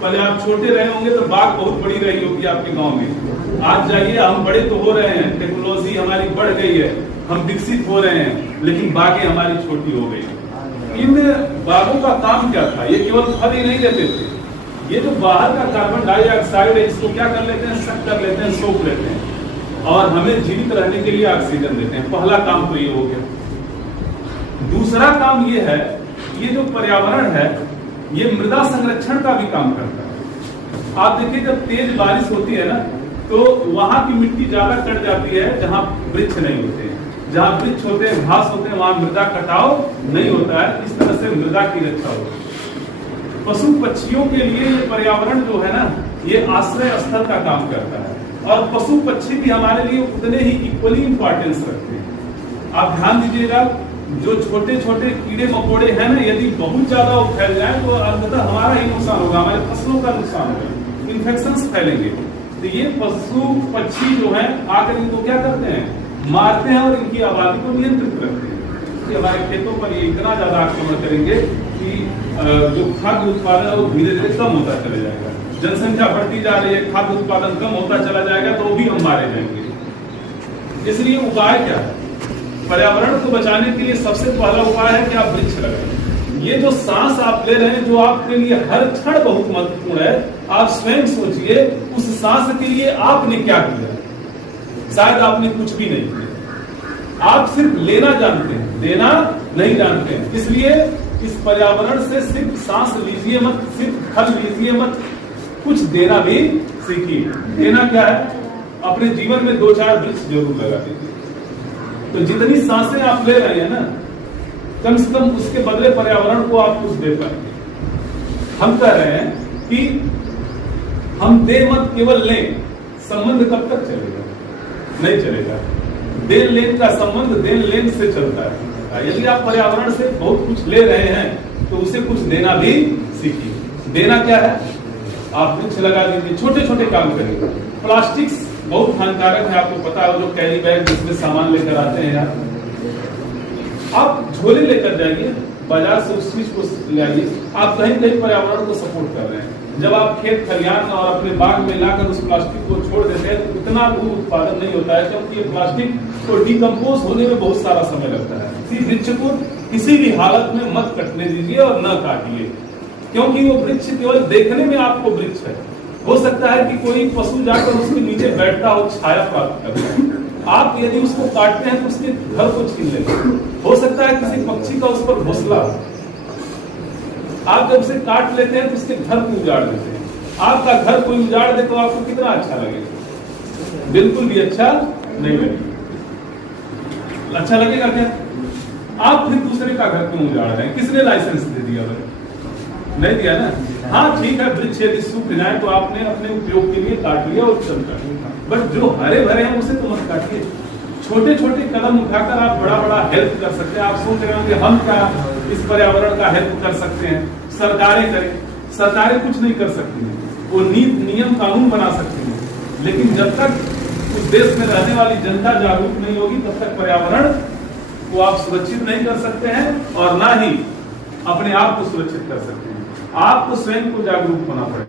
पहले आप छोटे रहे होंगे तो बाग बहुत बड़ी रही होगी आपके गांव में। आज जाइए, हम बड़े तो हो रहे हैं, टेक्नोलॉजी हमारी बढ़ गई है, हम विकसित हो रहे हैं, लेकिन बागें हमारी छोटी हो गई। इन बागों का काम क्या था? ये केवल फल ही नहीं देते थे, ये जो बाहर का कार्बन डाइऑक्साइड है इसको क्या कर लेते हैं, सक कर लेते हैं, सोख लेते हैं और हमें जीवित रहने के लिए ऑक्सीजन देते हैं। पहला काम तो ये हो गया। दूसरा काम ये है, ये जो पर्यावरण है ये मृदा संरक्षण का भी काम करता है। आप देखिए, जब तेज बारिश होती है ना तो वहां की मिट्टी ज्यादा कट जाती है जहां वृक्ष नहीं होते हैं। जहां वृक्ष होते हैं, घास होते हैं, वहां मृदा कटाव नहीं होता है। इस तरह से मृदा की रक्षा होती है। पशु पक्षियों के लिए ये पर्यावरण जो है ना, ये आश्रय स्थल का काम करता है और पशु पक्षी भी हमारे लिए उतने ही इक्वली इंपॉर्टेंस रखते हैं। आप ध्यान दीजिएगा, जो छोटे छोटे कीड़े मकोड़े हैं ना, यदि बहुत ज्यादा वो फैल जाए तो अंततः हमारा ही नुकसान होगा, हमारे फसलों का नुकसान होगा, इन्फेक्शंस फैलेंगे। तो ये पशु पक्षी जो है आकर इनको क्या करते हैं, मारते हैं और इनकी आबादी को नियंत्रित रखते हैं। कि हमारे खेतों पर ये इतना ज्यादा आक्रमण करेंगे कि जो खाद्य उत्पादन है वो धीरे धीरे कम होता चला जाएगा। जनसंख्या बढ़ती जा रही है, खाद्य उत्पादन कम होता चला जाएगा तो वो भी हम मारे जाएंगे। इसलिए उपाय क्या है? पर्यावरण को बचाने के लिए सबसे पहला उपाय है कि आप वृक्ष लगाएं। ये जो सांस आप ले रहे हैं, जो आपके लिए हर क्षण बहुत महत्वपूर्ण है, आप स्वयं सोचिए उस सांस के लिए आपने क्या किया। शायद आपने कुछ भी नहीं किया, आप सिर्फ लेना जानते हैं, देना नहीं जानते हैं। इसलिए इस पर्यावरण से सिर्फ सांस लीजिए मत, सिर्फ फल लीजिए मत, कुछ देना भी सीखिए। देना क्या है? अपने जीवन में 2-4 वृक्ष जरूर लगा दीजिए। तो जितनी सांसें आप ले रहे हैं ना, कम से कम उसके बदले पर्यावरण को आप कुछ दे पाएंगे। हम कह रहे हैं कि हम दे मत केवल लें। संबंध कब तक चलेगा? नहीं चलेगा। देन लेन का संबंध देन लेन से चलता है। यदि आप पर्यावरण से बहुत कुछ ले रहे हैं तो उसे कुछ देना भी सीखिए। देना क्या है? आप वृक्ष लगा दीजिए, छोटे छोटे काम करिए। प्लास्टिक बहुत हानिकारक है, आपको पता है, वो जो कैरी बैग जिसमें सामान लेकर आते हैं यार, आप झोले लेकर जाइए, बाजार से उस चीज को ले आइए। आप कहीं कहीं पर्यावरण को सपोर्ट कर रहे हैं। जब आप खेत खलिहान और अपने बाग में लाकर उस प्लास्टिक को छोड़ देते हैं तो उतना दूध उत्पादन नहीं होता है, क्योंकि ये प्लास्टिक को डिकम्पोज होने में बहुत सारा समय लगता है। इसी वृक्ष को किसी भी हालत में मत कटने दीजिए और न काटिए, क्योंकि वो वृक्ष केवल देखने में आपको वृक्ष है। हो सकता है कि कोई पशु जाकर उसके नीचे बैठता हो, छाया प्राप्त करता है। आप यदि उसको काटते हैं तो उसके घर को छीन लेते हैं। हो सकता है किसी पक्षी का उस पर घोंसला। आप जब उसे काट लेते हैं तो उसके घर को उजाड़ देते हैं। आपका घर कोई उजाड़ दे तो आपको कितना अच्छा लगेगा? बिल्कुल भी अच्छा नहीं लगेगा। अच्छा लगेगा क्या? आप फिर दूसरे का घर क्यों उजाड़ रहे हैं? किसने लाइसेंस दे दिया? नहीं दिया ना। हाँ ठीक है, वृक्ष यदि सूख जाए तो आपने अपने उपयोग के लिए काट लिया और चल कर, बट जो हरे भरे हैं उसे तो मत काटिए। छोटे छोटे कदम उठाकर आप बड़ा बड़ा हेल्प कर सकते हैं। आप सोच रहे होंगे हम क्या इस पर्यावरण का हेल्प कर सकते हैं? सरकारें करें। सरकारें कुछ नहीं कर सकती हैं, वो नीति नियम कानून बना सकती हैं, लेकिन जब तक उस देश में रहने वाली जनता जागरूक नहीं होगी तब तक पर्यावरण को आप सुरक्षित नहीं कर सकते हैं और ना ही अपने आप को सुरक्षित कर सकते हैं। आपको स्वयं को जागरूक होना पड़ेगा।